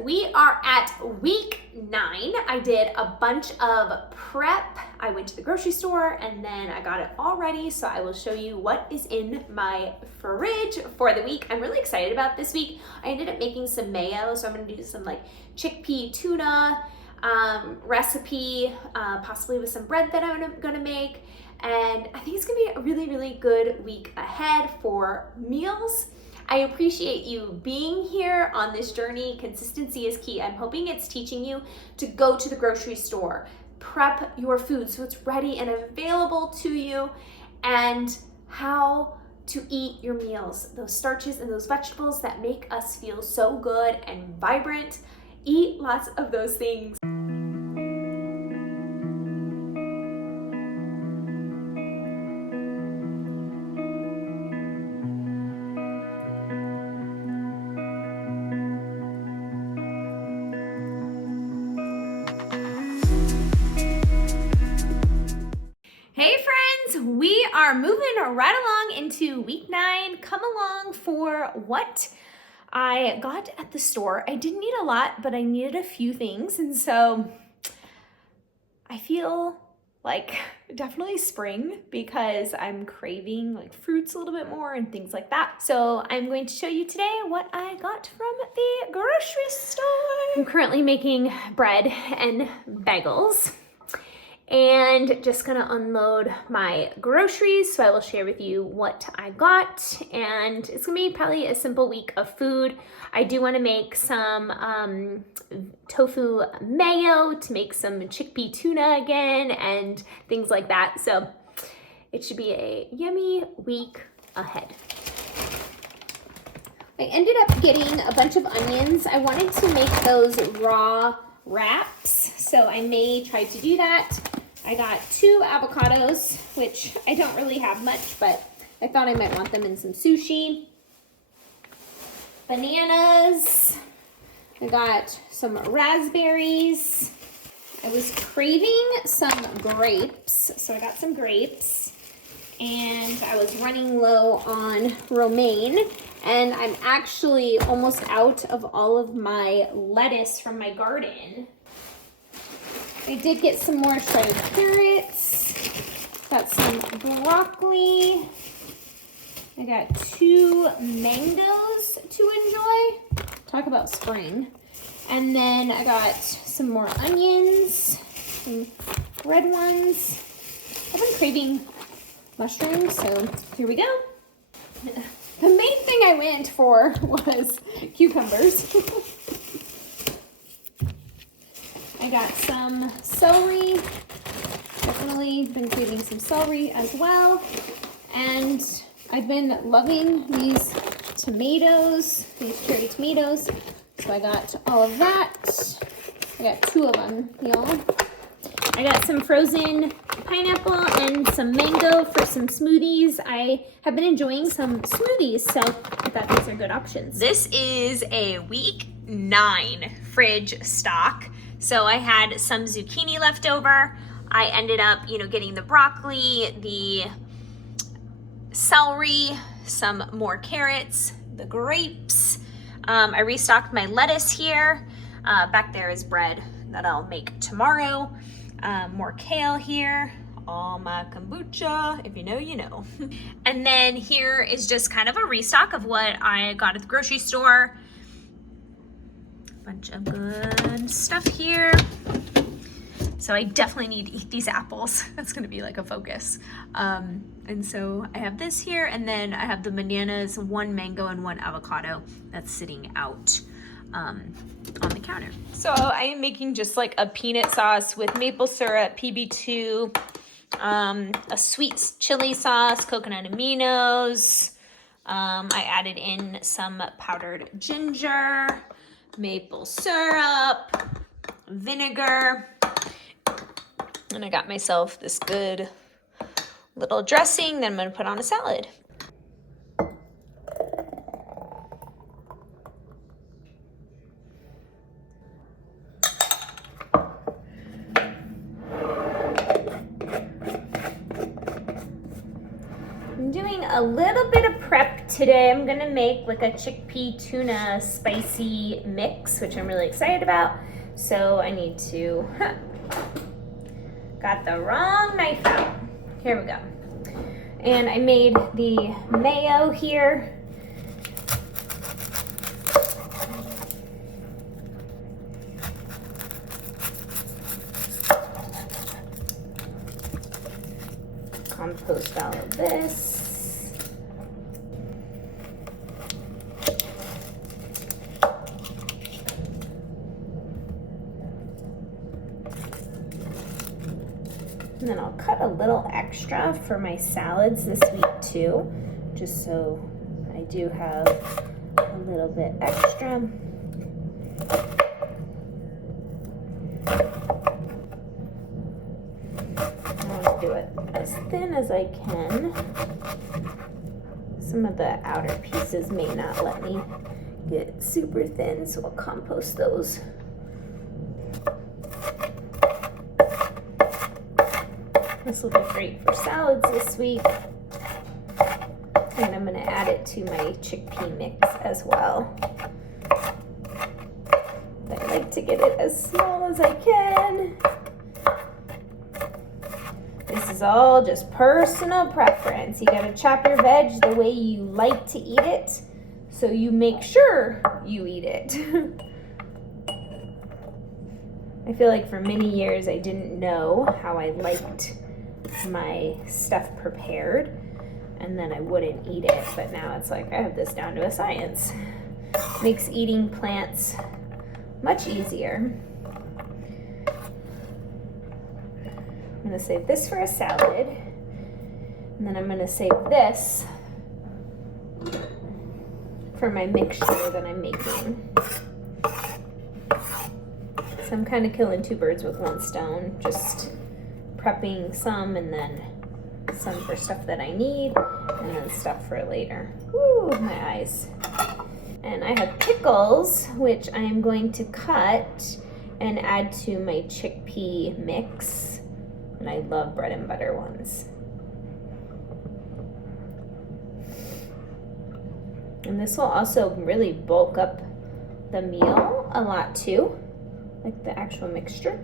we are at week 9. I did a bunch of prep. I went to the grocery store and then I got it all ready, so I will show you what is in my fridge for the week. I'm really excited about this week. I ended up making some mayo, so I'm gonna do some like chickpea tuna recipe, possibly with some bread that I'm gonna make. And I think it's gonna be a really, really good week ahead for meals. I appreciate you being here on this journey. Consistency is key. I'm hoping it's teaching you to go to the grocery store, prep your food so it's ready and available to you, and how to eat your meals. Those starches and those vegetables that make us feel so good and vibrant. Eat lots of those things. Hey friends, we are moving right along into week 9. Come along for what I got at the store. I didn't need a lot, but I needed a few things. And so I feel like definitely spring because I'm craving like fruits a little bit more and things like that. So I'm going to show you today what I got from the grocery store. I'm currently making bread and bagels, and just gonna unload my groceries, so I will share with you what I got. And it's gonna be probably a simple week of food. I do want to make some tofu mayo to make some chickpea tuna again and things like that, so it should be a yummy week ahead. I ended up getting a bunch of onions. I wanted to make those raw wraps, so I may try to do that. I got 2 avocados, which I don't really have much, but I thought I might want them in some sushi. Bananas. I got some raspberries. I was craving some grapes, so I got some grapes. And I was running low on romaine, and I'm actually almost out of all of my lettuce from my garden. I did get some more shredded carrots, got some broccoli, I got 2 mangoes to enjoy. Talk about spring. And then I got some more onions, some red ones. I've been craving mushrooms, so here we go. The main thing I went for was cucumbers. I got some celery, definitely been craving some celery as well. And I've been loving these tomatoes, these cherry tomatoes. So I got all of that. I got 2 of them, y'all. I got some frozen pineapple and some mango for some smoothies. I have been enjoying some smoothies, so I thought these are good options. This is a week 9 fridge stock. So I had some zucchini left over. I ended up, getting the broccoli, the celery, some more carrots, the grapes. I restocked my lettuce here. Back there is bread that I'll make tomorrow. More kale here. All my kombucha, if you know, you know. And then here is just kind of a restock of what I got at the grocery store. Bunch of good stuff here. So I definitely need to eat these apples. That's gonna be like a focus. And so I have this here, and then I have the bananas, 1 mango and 1 avocado that's sitting out on the counter. So I am making just like a peanut sauce with maple syrup, PB2, a sweet chili sauce, coconut aminos. I added in some powdered ginger, maple syrup, vinegar, and I got myself this good little dressing that I'm going to put on a salad. I'm doing a little bit of prep Today I'm gonna make like a chickpea tuna spicy mix, which I'm really excited about. So I need to, got the wrong knife out. Here we go. And I made the mayo here. Compost all of this. And then I'll cut a little extra for my salads this week too, just so I do have a little bit extra. I'll do it as thin as I can. Some of the outer pieces may not let me get super thin, so I'll compost those. This will be great for salads this week. And I'm going to add it to my chickpea mix as well. I like to get it as small as I can. This is all just personal preference. You got to chop your veg the way you like to eat it, so you make sure you eat it. I feel like for many years I didn't know how I liked my stuff prepared, and then I wouldn't eat it, but now it's like I have this down to a science. Makes eating plants much easier. I'm gonna save this for a salad, and then I'm gonna save this for my mixture that I'm making. So I'm kind of killing two birds with one stone, just prepping some and then some for stuff that I need, and then stuff for later. Woo, my eyes. And I have pickles, which I am going to cut and add to my chickpea mix. And I love bread and butter ones. And this will also really bulk up the meal a lot too, like the actual mixture.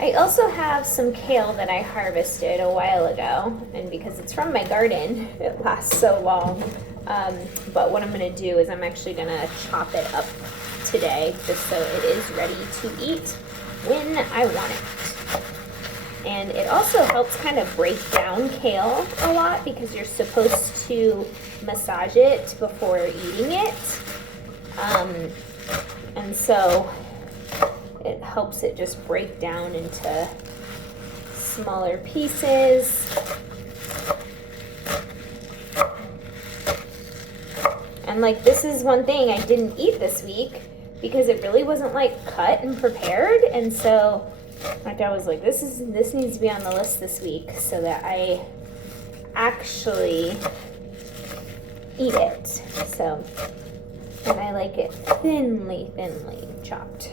I also have some kale that I harvested a while ago, and because it's from my garden, it lasts so long. But what I'm going to do is I'm actually going to chop it up today just so it is ready to eat when I want it. And it also helps kind of break down kale a lot because you're supposed to massage it before eating it. And so it helps it just break down into smaller pieces. And like, this is one thing I didn't eat this week because it really wasn't like cut and prepared. And so my dad was like, this needs to be on the list this week so that I actually eat it. So, and I like it thinly chopped.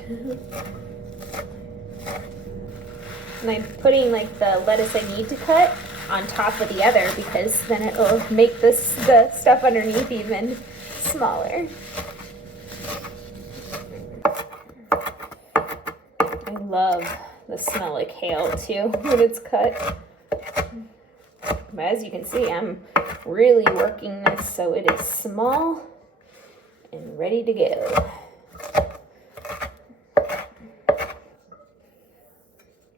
And I'm putting like the lettuce I need to cut on top of the other because then it'll make the stuff underneath even smaller. I love the smell of kale too when it's cut. But as you can see, I'm really working this so it is small and ready to go.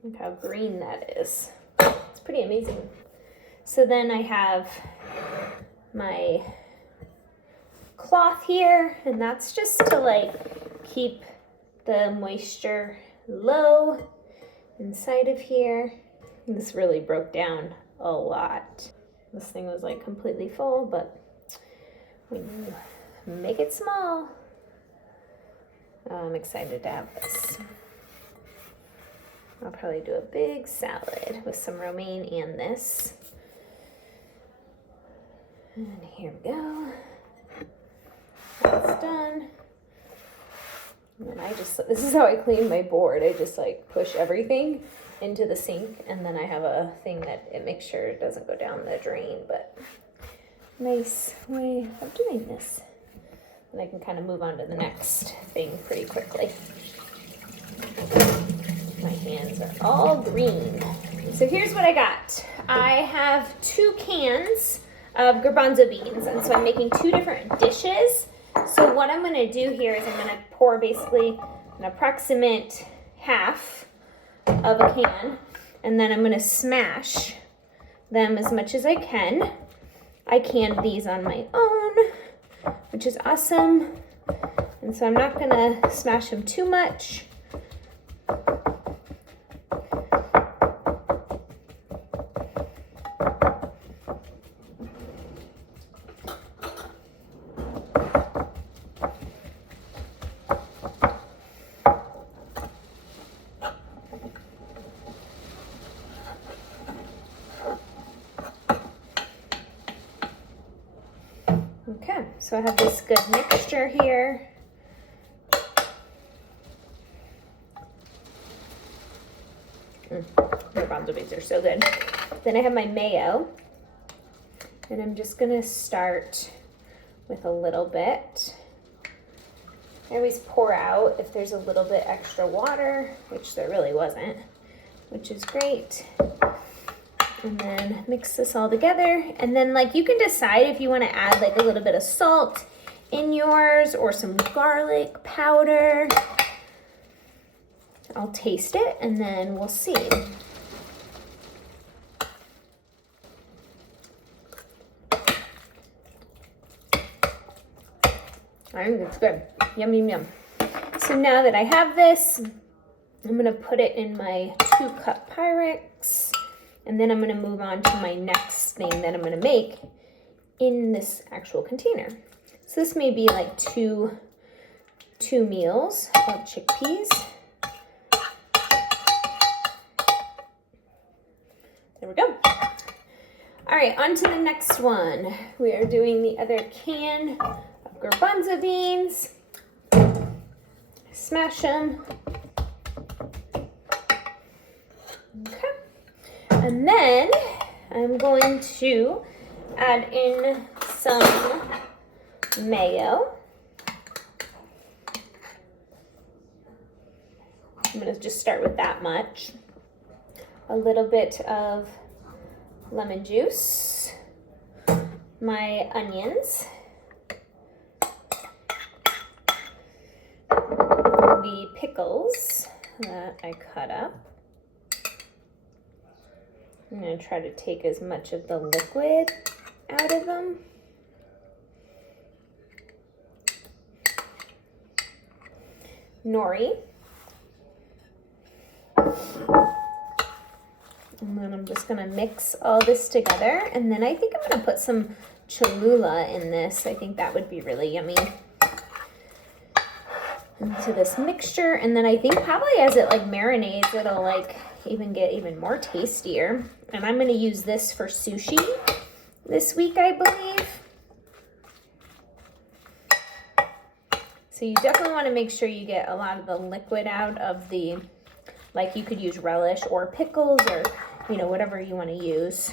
Look how green that is. It's pretty amazing. So then I have my cloth here, and that's just to like keep the moisture low inside of here. And this really broke down a lot. This thing was like completely full, but when you make it small, Oh, I'm excited to have this. I'll probably do a big salad with some romaine and this. And here we go. That's done. And then this is how I clean my board. I just like push everything into the sink, and then I have a thing that it makes sure it doesn't go down the drain, but nice way of doing this. And I can kind of move on to the next thing pretty quickly. My hands are all green. So here's what I got. I have 2 cans of garbanzo beans, and so I'm making 2 different dishes. So what I'm gonna do here is I'm gonna pour basically an approximate half of a can, and then I'm gonna smash them as much as I can. I canned these on my own, which is awesome. And so I'm not gonna smash them too much. Okay, so I have this good mixture here. Garbanzo beans are so good. Then I have my mayo, and I'm just gonna start with a little bit. I always pour out if there's a little bit extra water, which there really wasn't, which is great. And then mix this all together. And then like you can decide if you want to add like a little bit of salt in yours or some garlic powder. I'll taste it and then we'll see. I think it's good. Yum, yum, yum. So now that I have this, I'm gonna put it in my 2-cup Pyrex. And then I'm gonna move on to my next thing that I'm gonna make in this actual container. So this may be like two meals of chickpeas. There we go. All right, on to the next one. We are doing the other can of garbanzo beans. Smash them. Okay. And then I'm going to add in some mayo. I'm going to just start with that much. A little bit of lemon juice, my onions, the pickles that I cut up. I'm going to try to take as much of the liquid out of them. Nori. And then I'm just going to mix all this together. And then I think I'm going to put some Cholula in this. I think that would be really yummy. Into this mixture. And then I think probably as it like marinates, it'll like even get even more tastier. And I'm going to use this for sushi this week, I believe. So you definitely want to make sure you get a lot of the liquid out of the, like you could use relish or pickles or, you know, whatever you want to use.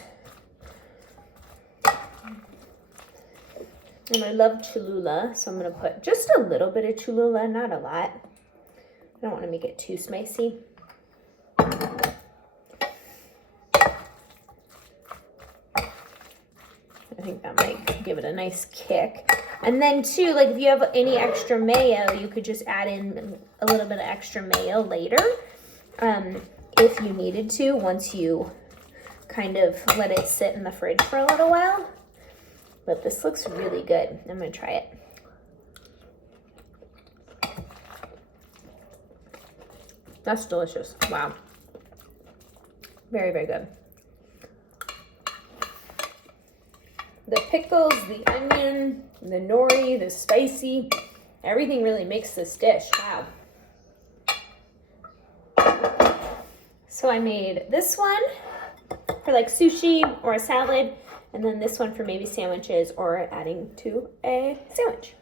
And I love Cholula, so I'm going to put just a little bit of Cholula, not a lot. I don't want to make it too spicy. I think that might give it a nice kick. And then too, like if you have any extra mayo, you could just add in a little bit of extra mayo later. If you needed to, once you kind of let it sit in the fridge for a little while. But this looks really good. I'm gonna try it. That's delicious. Wow. Very, very good. The pickles, the onion, the nori, the spicy, Everything really makes this dish. Wow. So I made this one for like sushi or a salad, and then this one for maybe sandwiches or adding to a sandwich.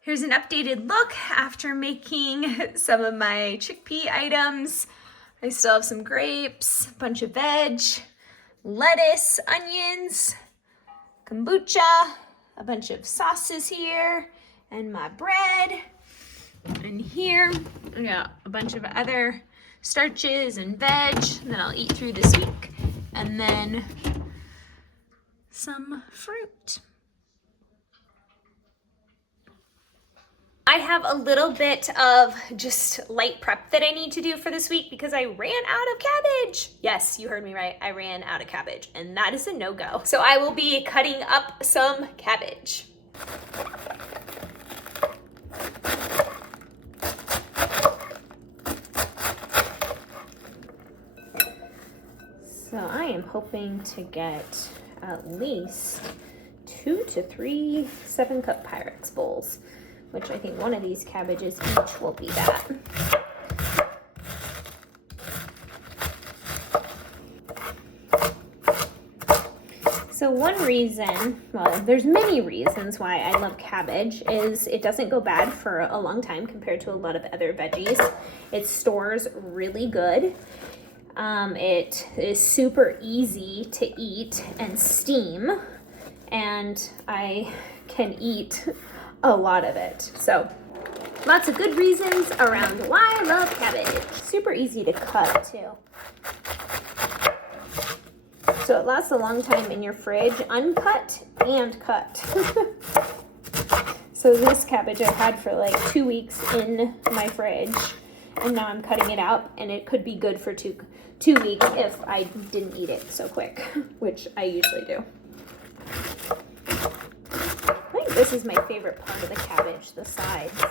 Here's an updated look after making some of my chickpea items. I still have some grapes, a bunch of veg, lettuce, onions, kombucha, a bunch of sauces here, and my bread. And here, I got a bunch of other starches and veg that I'll eat through this week. And then some fruit. I have a little bit of just light prep that I need to do for this week because I ran out of cabbage. Yes, you heard me right. I ran out of cabbage, and that is a no-go. So I will be cutting up some cabbage. So I am hoping to get at least 2 to 3 7-cup Pyrex bowls, which I think one of these cabbages each will be that. So one reason, well, there's many reasons why I love cabbage, is it doesn't go bad for a long time compared to a lot of other veggies. It stores really good. It is super easy to eat and steam, and I can eat a lot of it. So lots of good reasons around why I love cabbage. Super easy to cut too. So it lasts a long time in your fridge, uncut and cut. So this cabbage I've had for like 2 weeks in my fridge, and now I'm cutting it out, and it could be good for two weeks if I didn't eat it so quick, which I usually do. I think this is my favorite part of the cabbage, the sides.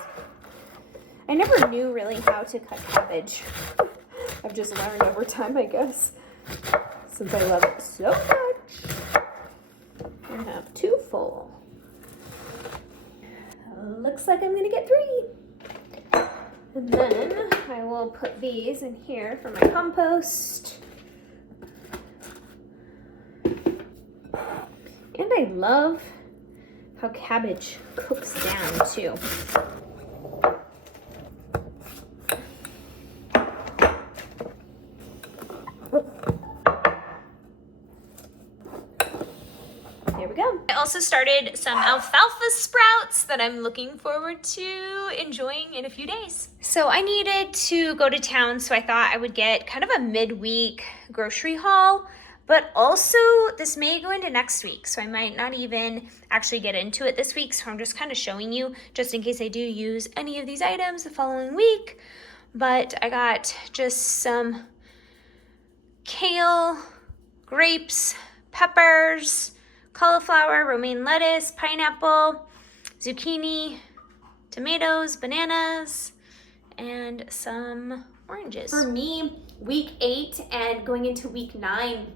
I never knew really how to cut cabbage. I've just learned over time, I guess, since I love it so much. I have 2 full. Looks like I'm gonna get 3. And then I will put these in here for my compost. And I love how cabbage cooks down too. There we go. I also started some alfalfa sprouts that I'm looking forward to enjoying in a few days. So I needed to go to town, so I thought I would get kind of a midweek grocery haul, but also this may go into next week, so I might not even actually get into it this week, so I'm just kind of showing you just in case I do use any of these items the following week. But I got just some kale, grapes, peppers, cauliflower, romaine lettuce, pineapple, zucchini, tomatoes, bananas, and some oranges. For me, week 8 and going into week 9,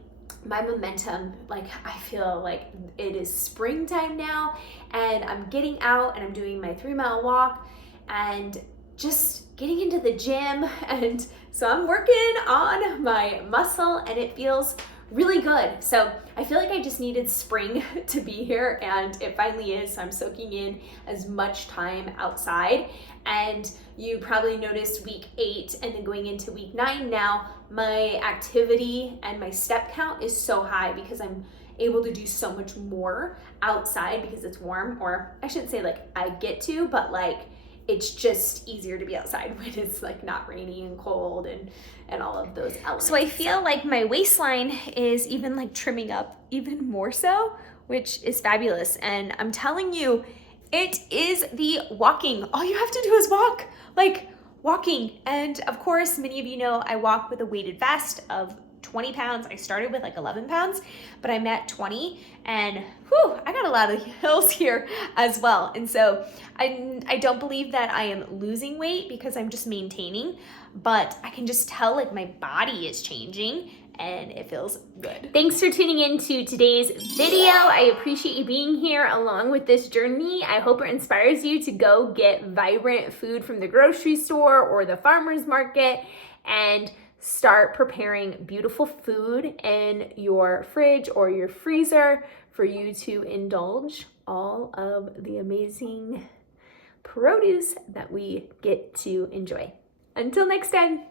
my momentum, like I feel like it is springtime now, and I'm getting out and I'm doing my 3-mile walk and just getting into the gym, and so I'm working on my muscle and it feels really good. So I feel like I just needed spring to be here, and it finally is. So I'm soaking in as much time outside. And you probably noticed week 8 and then going into week 9 now, my activity and my step count is so high because I'm able to do so much more outside because it's warm, or I shouldn't say like I get to, but like it's just easier to be outside when it's like not rainy and cold and all of those elements. So I feel like my waistline is even like trimming up even more so, which is fabulous. And I'm telling you, it is the walking. All you have to do is walk, like walking. And of course, many of you know I walk with a weighted vest of 20 pounds. I started with like 11 pounds, but I'm at 20, and whew, I got a lot of hills here as well. And so I don't believe that I am losing weight because I'm just maintaining, but I can just tell like my body is changing, and it feels good. Thanks for tuning in to today's video. I appreciate you being here along with this journey. I hope it inspires you to go get vibrant food from the grocery store or the farmer's market and start preparing beautiful food in your fridge or your freezer for you to indulge all of the amazing produce that we get to enjoy. Until next time.